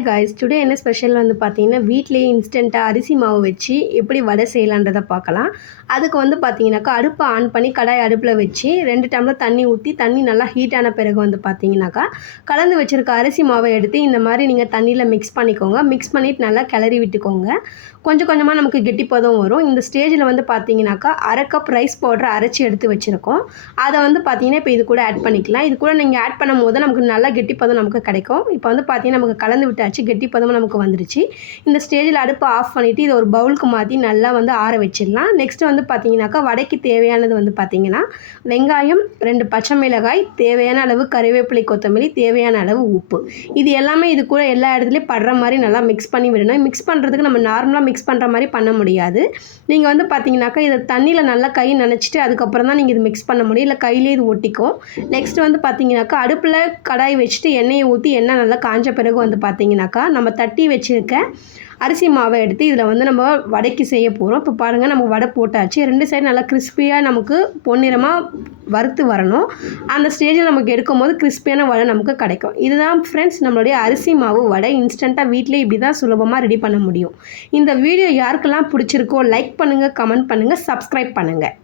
Hi guys, today என்ன special வந்து பார்த்தீங்கன்னா, வீட்டிலேயே இன்ஸ்டண்ட்டாக அரிசி மாவு வச்சு எப்படி வடை செய்யலான்றதை பார்க்கலாம். அதுக்கு வந்து பார்த்தீங்கன்னாக்கா, அடுப்பை ஆன் பண்ணி கடாய் அடுப்பில் வச்சு 2 டம்ளர் தண்ணி ஊற்றி, தண்ணி நல்லா ஹீட் ஆன பிறகு வந்து பார்த்தீங்கன்னாக்கா, கலந்து வச்சுருக்க அரிசி மாவை எடுத்து இந்த மாதிரி நீங்கள் தண்ணியில் மிக்ஸ் பண்ணிக்கோங்க. மிக்ஸ் பண்ணிவிட்டு நல்லா கிளறி விட்டுக்கோங்க. கொஞ்சம் கொஞ்சமாக நமக்கு கெட்டிப்பதம் வரும். இந்த ஸ்டேஜில் வந்து பார்த்தீங்கன்னாக்கா, 1/2 கப் ரைஸ் பவுடர் அரைச்சி எடுத்து வச்சுருக்கோம். அதை வந்து பார்த்தீங்கன்னா, இப்போ இது கூட ஆட் பண்ணிக்கலாம். இது கூட நீங்கள் ஆட் பண்ணும்போது நமக்கு நல்லா கெட்டிப்பதம் நமக்கு கிடைக்கும். இப்போ வந்து பார்த்தீங்கன்னா, நமக்கு கலந்து விட்டாச்சு, கெட்டிப்பதமாக நமக்கு வந்துருச்சு. இந்த ஸ்டேஜில் அடுப்பை ஆஃப் பண்ணிவிட்டு இதை ஒரு பவுலுக்கு மாற்றி நல்லா வந்து ஆற வச்சிடலாம். நெக்ஸ்ட் வந்து பார்த்தீங்கன்னாக்கா, வடைக்கு தேவையானது வந்து பார்த்தீங்கன்னா, வெங்காயம், 2 பச்சை மிளகாய், தேவையான அளவு கறிவேப்பிலை, கொத்தமல்லி, தேவையான அளவு உப்பு. இது எல்லாமே இது கூட எல்லா இடத்துலையும் படுற மாதிரி நல்லா மிக்ஸ் பண்ணி விடணும். மிக்ஸ் பண்ணுறதுக்கு நம்ம நார்மலாக மிக்ஸ் பண்ணுற மாதிரி பண்ண முடியாது. நீங்கள் வந்து பார்த்தீங்கன்னாக்கா, இதை தண்ணியில் நல்லா கை நனைச்சிட்டு அதுக்கப்புறம் தான் நீங்கள் இது மிக்ஸ் பண்ண முடியும். இல்லை கையிலே இது ஒட்டிக்கும். நெக்ஸ்ட் வந்து பார்த்தீங்கன்னாக்கா, அடுப்பில் கடாய் வச்சுட்டு எண்ணெயை ஊற்றி எண்ணெய் நல்லா காஞ்ச பிறகு வந்து பார்த்தீங்கன்னாக்கா, நம்ம தட்டி வச்சுருக்க அரிசி மாவை எடுத்து இதில் வந்து நம்ம வடைக்கு செய்ய போகிறோம். இப்போ பாருங்கள், நம்ம வடை போட்டாச்சு. 2 சைடு நல்லா கிறிஸ்பியாக நமக்கு பொன்னிறமாக வறுத்து வரணும். அந்த ஸ்டேஜில் நமக்கு எடுக்கும்போது கிறிஸ்பியான வடை நமக்கு கிடைக்கும். இதுதான் ஃப்ரெண்ட்ஸ் நம்மளுடைய அரிசி மாவு வடை. இன்ஸ்டண்ட்டாக வீட்டிலே இப்படி தான் சுலபமாக ரெடி பண்ண முடியும். இந்த வீடியோ யாருக்கெல்லாம் பிடிச்சிருக்கோ லைக் பண்ணுங்கள், கமெண்ட் பண்ணுங்கள், சப்ஸ்கிரைப் பண்ணுங்கள்.